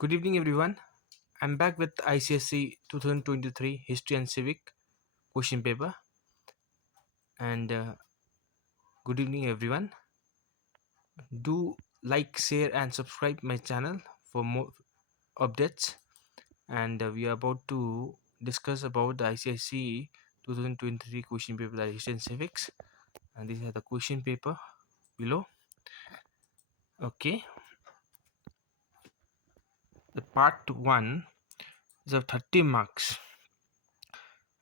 Good evening, everyone. I'm back with ICSE 2023 History and Civic question paper. And good evening, everyone. Do like, share, and subscribe my channel for more updates. And we are about to discuss about the ICSE 2023 question paper, that is History and Civics. And these are the question paper below. Okay, the part one is of 30 marks.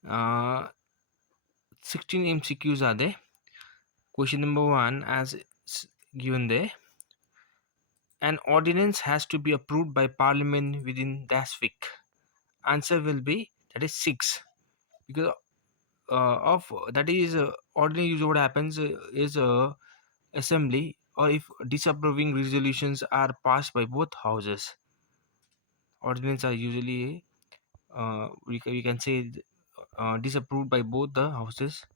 16 MCQs are there. Question number one, as given there, an ordinance has to be approved by Parliament within dash week. Answer will be that is 6, because of that is ordinary use. What happens is assembly, or if disapproving resolutions are passed by both houses. Ordinance are usually we can say disapproved by both the houses,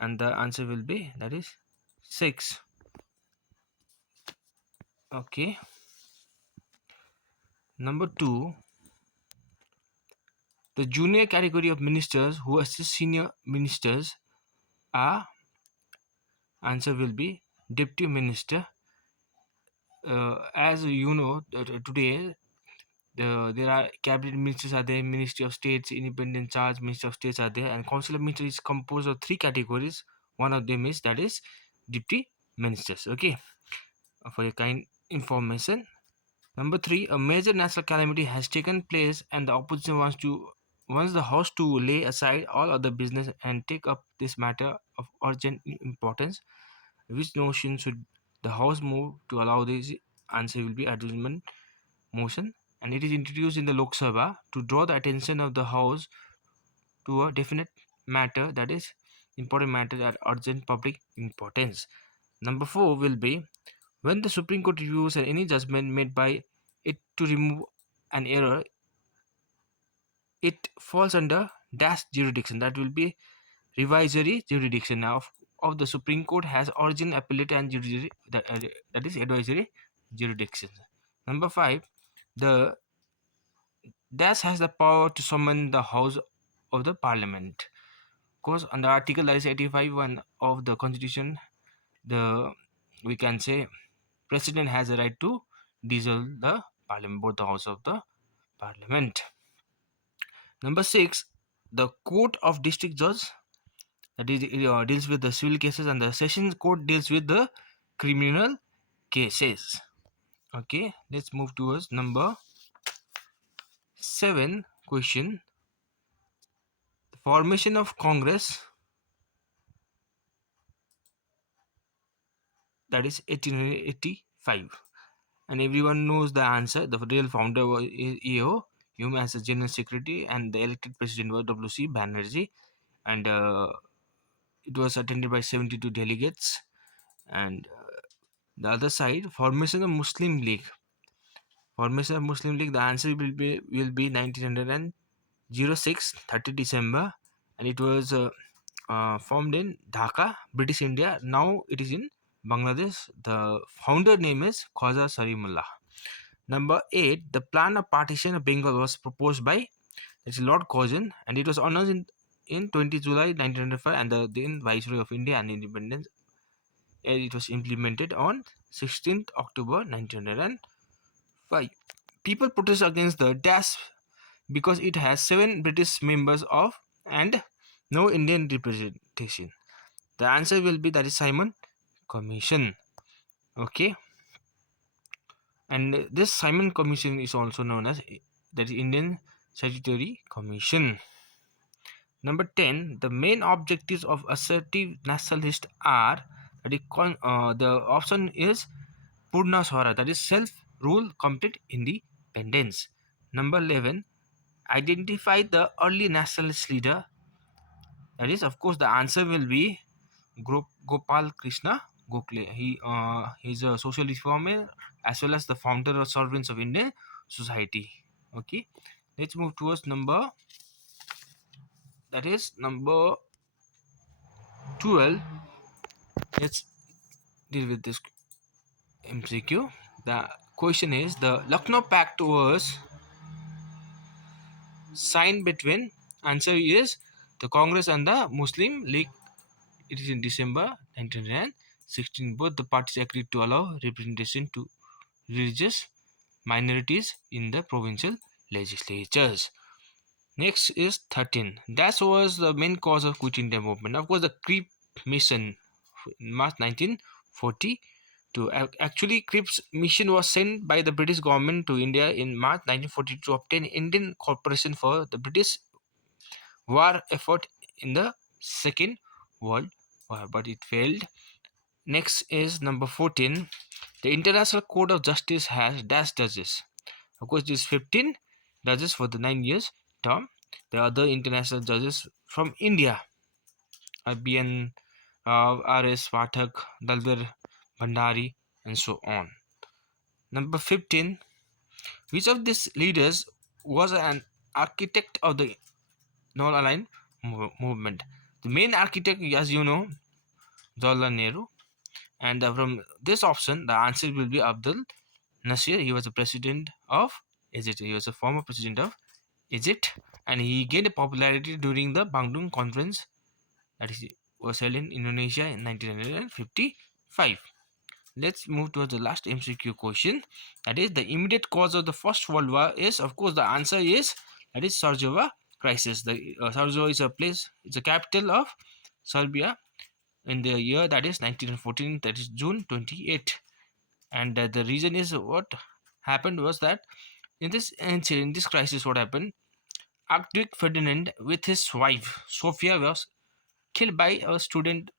and the answer will be that is 6. Okay. Number 2, the junior category of ministers who assist senior ministers are, answer will be deputy minister. As you know, today there are cabinet ministers are there, ministry of states, independent charge minister of states are there, and council of ministers is composed of 3 categories. One of them is, that is, deputy ministers. Okay, for your kind information. Number 3, a major national calamity has taken place and the opposition wants the house to lay aside all other business and take up this matter of urgent importance. Which motion should the house move to allow this? Answer will be adjournment motion, and it is introduced in the Lok Sabha to draw the attention of the house to a definite matter, that is important matter at urgent public importance. Number 4 will be, when the Supreme Court reviews any judgment made by it to remove an error, it falls under dash jurisdiction. That will be revisory jurisdiction of the Supreme Court, has original, appellate, and judiciary, that is advisory jurisdiction. Number 5, the dash has the power to summon the House of the Parliament. Of course, under Article 85(1) of the Constitution, the we can say President has a right to dissolve the Parliament, both the House of the Parliament. Number 6, the Court of District Judge, that is, deals with the civil cases, and the Sessions Court deals with the criminal cases. Okay, let's move towards number 7 question. The formation of Congress, that is 1885, and everyone knows the answer. The real founder was EO Hume as a general secretary, and the elected president was WC Banerjee, and it was attended by 72 delegates. And the other side, formation of Muslim League. Formation of Muslim League, the answer will be 1906, 30 December, and it was formed in Dhaka, British India. Now it is in Bangladesh. The founder name is Khwaja Salimullah. Number 8, the plan of partition of Bengal was proposed by, it's Lord Curzon, and it was announced in 20 July 1905, and the then Viceroy of India and Independence. And it was implemented on 16th October 1905. People protest against the dash because it has 7 British members of and no Indian representation. The answer will be, that is Simon Commission. Okay, and this Simon Commission is also known as, that is, Indian Statutory Commission. Number 10, the main objectives of assertive nationalist are, that is, the option is Purna Swaraj, that is self-rule, complete independence. Number 11, identify the early nationalist leader. That is, of course, the answer will be Gopal Krishna Gokhale. He is a social reformer as well as the founder of Servants of Indian Society. Okay, let's move towards number 12. Let's deal with this MCQ. The question is the Lucknow Pact was signed between. Answer is the Congress and the Muslim League. It is in December 1916. Both the parties agreed to allow representation to religious minorities in the provincial legislatures. Next is 13. That was the main cause of Quit India movement. Of course, the Creep mission in March 1942. Actually, Cripps mission was sent by the British government to India in March 1942 to obtain Indian cooperation for the British war effort in the Second World War, but it failed. Next is number 14. The International Court of Justice has dash judges. Of course, this 15 judges for the 9 years term. The other international judges from India are BN, RS Pathak, Dalbir Bhandari, and so on. Number 15. Which of these leaders was an architect of the non-aligned movement? The main architect, as you know, Jawaharlal Nehru. And from this option, the answer will be Abdul Nasir. He was the president of Egypt. He was a former president of Egypt, and he gained popularity during the Bandung Conference that was held in Indonesia in 1955. Let's move towards the last MCQ question. That is, the immediate cause of the First World War is, of course, the answer is that is Sarajevo crisis. The Sarajevo is a place, it's a capital of Serbia in the year that is 1914, that is June 28. And the reason is what happened was that in this incident, in this crisis, what happened? Archduke Ferdinand with his wife Sophia was killed by a student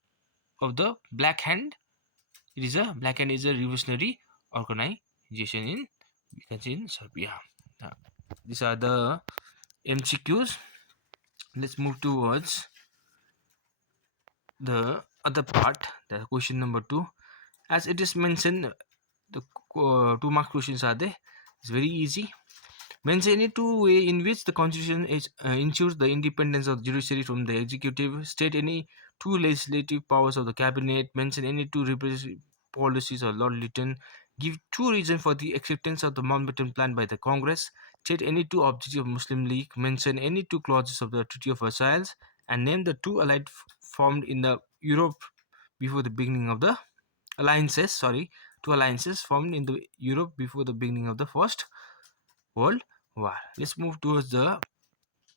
of the Black Hand. It is a Black Hand is a revolutionary organization in, we can say, in Serbia. Uh, these are the MCQs. Let's move towards the other part, the question number 2. As it is mentioned, the 2 mark questions are there. It's very easy. Mention any two way in which the constitution ensures the independence of the judiciary from the executive. State any two legislative powers of the cabinet. Mention any two repressive policies of Lord Lytton. Give two reasons for the acceptance of the Mountbatten Plan by the Congress. State any two objectives of Muslim League. Mention any two clauses of the Treaty of Versailles, and name the two allied formed in the Europe before the beginning of the alliances. Sorry, two alliances formed in the Europe before the beginning of the First World War. Let's move towards the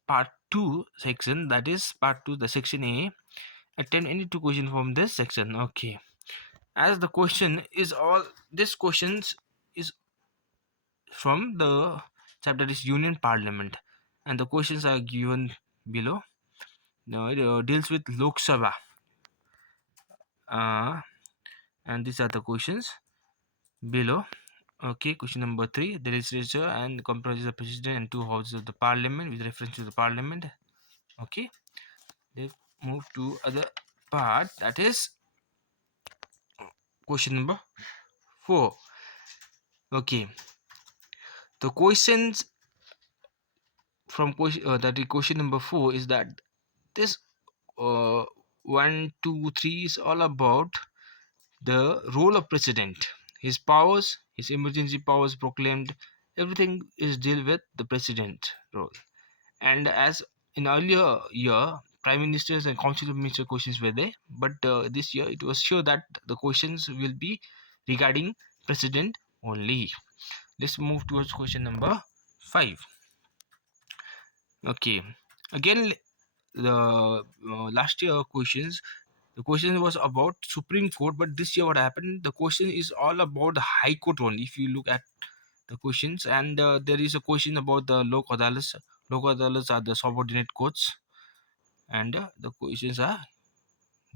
part 2 section. That is part 2, the section A. Attempt any two questions from this section. Okay. As the question is all, this questions is from the chapter is Union Parliament, and the questions are given below. Now it deals with Lok Sabha, and these are the questions below. Okay, question number 3. The legislature and comprises the president and two houses of the parliament with reference to the parliament. Okay, let's move to other part, that is question number 4. Okay, the questions from question number 4 is that this uh, 1 2 3 is all about the role of president, his powers, his emergency powers proclaimed. Everything is deal with the president role. And as in earlier year, prime ministers and council of minister questions were there, but this year it was sure that the questions will be regarding president only. Let's move towards question number 5. Okay, again, the last year questions, the question was about Supreme Court, but this year what happened, the question is all about the High Court only. If you look at the questions, and there is a question about the Lok Adalats. Lok Adalats are the subordinate courts, and the questions are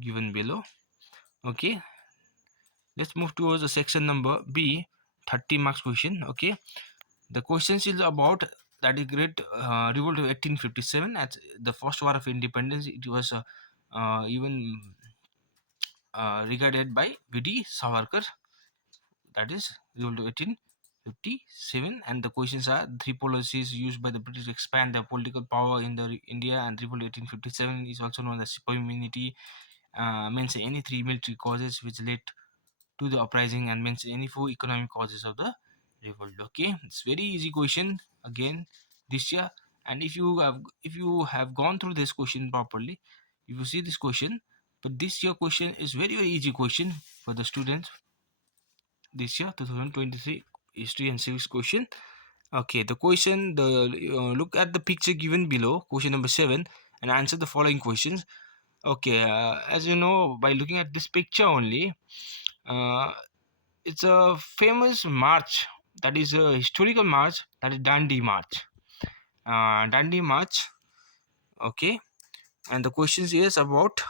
given below. Okay, let's move towards the section number B, 30 marks question. Okay, the questions is about that is great revolt of 1857. At the first war of independence, it was even regarded by V.D. Savarkar, that is revolt of 1857. And the questions are three policies used by the British to expand their political power in the India, and revolt 1857 is also known as Sepoy Immunity. Means any three military causes which led to the uprising, and means any four economic causes of the revolt. Okay, it's very easy question again this year. And if you have gone through this question properly, if you see this question, but this year question is very very easy question for the students this year 2023 history and civics question. Okay, the question, the look at the picture given below, question number 7, and answer the following questions. Okay, as you know, by looking at this picture only, uh, it's a famous march, that is a historical march, that is Dandi March. Dandi March, okay, and the questions is about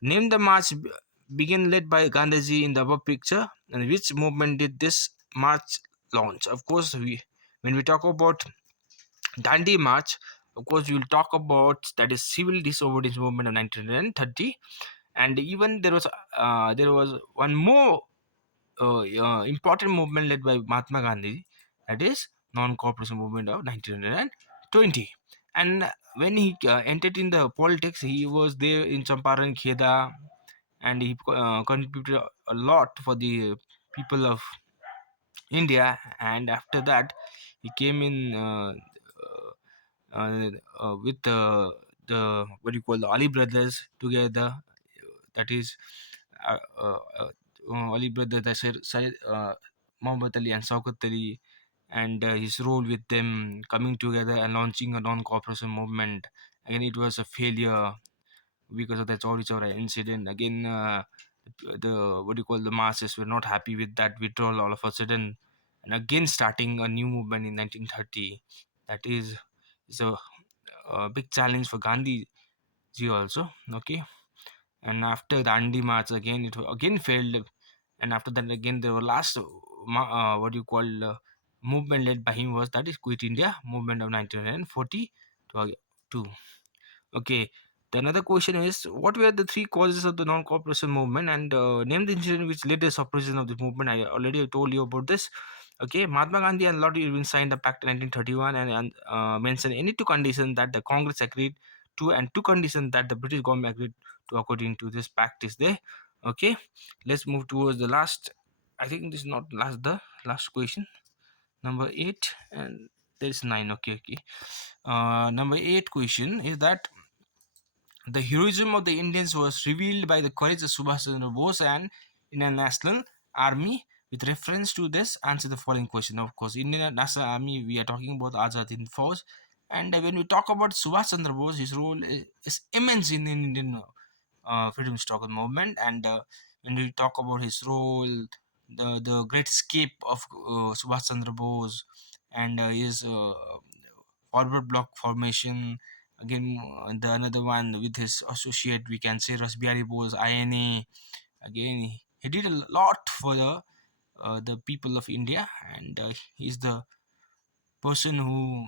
name the march began led by Gandhiji in the above picture, and which movement did this march launch? Of course, when we talk about Dandi March, of course, we will talk about that is civil disobedience movement of 1930, and even there was one more important movement led by Mahatma Gandhi, that is non-cooperation movement of 1920. And when he entered in the politics, he was there in Champaran, Kheda, and he contributed a lot for the people of India. And after that, he came in with the what do you call the Ali brothers together. That is Ali brother, that Muhammad Ali and Saukat Ali, and his role with them coming together and launching a non-cooperation movement. Again, it was a failure because of that Chauri Chaura incident. Again, the what do you call the masses were not happy with that withdrawal all of a sudden, and again starting a new movement in 1930. That is a big challenge for Gandhi ji also. Okay, and after the Andi March again, it again failed, and after that again the last what do you call movement led by him was, that is Quit India movement of 1942. Okay. The another question is, what were the three causes of the non-cooperation movement, and name the incident which led to the suppression of the movement. I already told you about this. Okay, Mahatma Gandhi and Lord Irwin signed the pact in 1931, and mentioned any two conditions that the Congress agreed to, and two conditions that the British government agreed to according to this pact is there. Okay, let's move towards the last. I think this is not last, the last question, number 8, and there is 9. Okay, okay. Number 8 question is that the heroism of the Indians was revealed by the courage of Subhash Chandra Bose and Indian National Army. With reference to this, answer the following question. Of course, Indian National Army, we are talking about Azad Hind Fauj. And when we talk about Subhash Chandra Bose, his role is immense in the Indian freedom struggle movement. And when we talk about his role, the great escape of Subhash Chandra Bose, and his forward block formation. Again, the another one with his associate, we can say Rasbihari Bose, INA. Again, he did a lot for the people of India, and he's the person who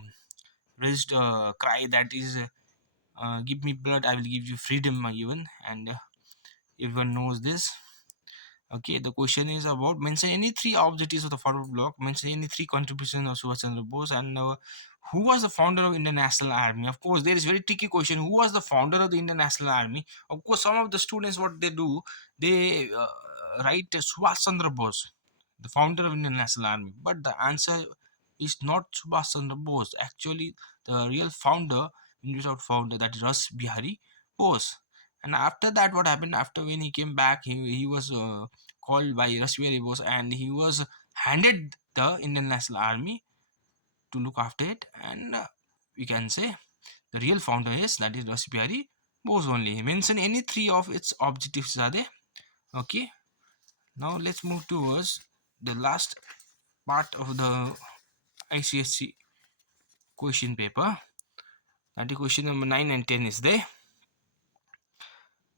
raised a cry that is, "Give me blood, I will give you freedom." Even, and everyone knows this. Okay, the question is about mention any three objectives of the forward block, mention any three contributions of Subhash Chandra Bose, and who was the founder of Indian National Army. Of course, there is very tricky question. Who was the founder of the Indian National Army? Of course, some of the students, what they do, they write Subhash Chandra Bose, the founder of Indian National Army. But the answer is not Subhash Chandra Bose. Actually, the real founder, English out founder, that is Ras Bihari Bose. And after that, what happened? After when he came back, he was called by Rasbihari Bose, and he was handed the Indian National Army to look after it. And we can say the real founder is, that is Rasbihari Bose only. Mention any three of its objectives are there. Okay. Now let's move towards the last part of the ICSC question paper. That is question number 9 and 10 is there.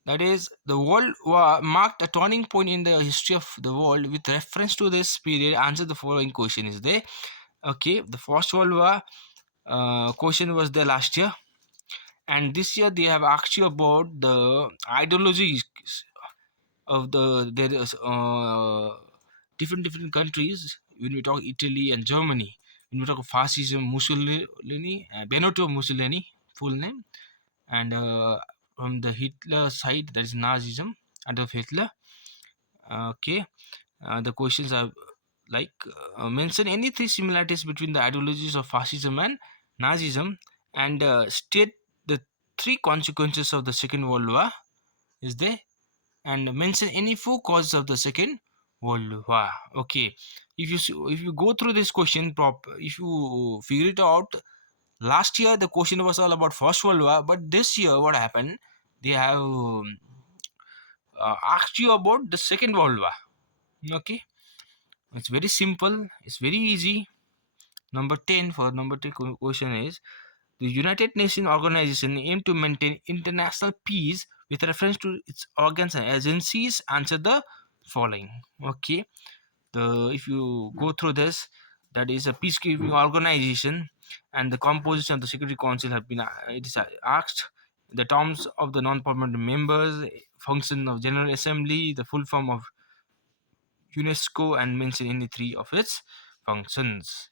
That is, the World War marked a turning point in the history of the world. With reference to this period, answer the following question is there. Okay, the First World War question was there last year, and this year they have asked you about the ideologies of there is different countries. When we talk Italy and Germany, when we talk of fascism, Mussolini, Benito Mussolini, full name, and from the Hitler side, that is Nazism, Adolf Hitler. Okay, the questions are like mention any three similarities between the ideologies of fascism and Nazism, and state the three consequences of the Second World War. Is there? And mention any four causes of the Second World War. Okay, if you go through this question if you figure it out, last year the question was all about First World War, but this year what happened? They have asked you about the Second World War. Okay, it's very simple. It's very easy. Number 10 for number 10 question is: the United Nations organization aim to maintain international peace with reference to its organs and agencies. Answer the following. Okay, the if you go through this, that is a peacekeeping organization, and the composition of the Security Council have been it is asked the terms of the non-permanent members, function of General Assembly, the full form of UNESCO, and mention any three of its functions.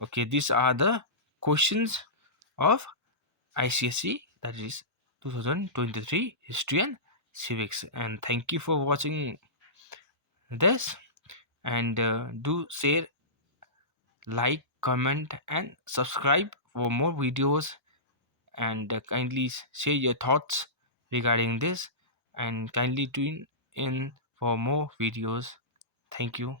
Okay, these are the questions of ICSE, that is 2023 History and Civics. And thank you for watching this. And do share, like, comment, and subscribe for more videos. And kindly share your thoughts regarding this. And kindly tune in for more videos. Thank you.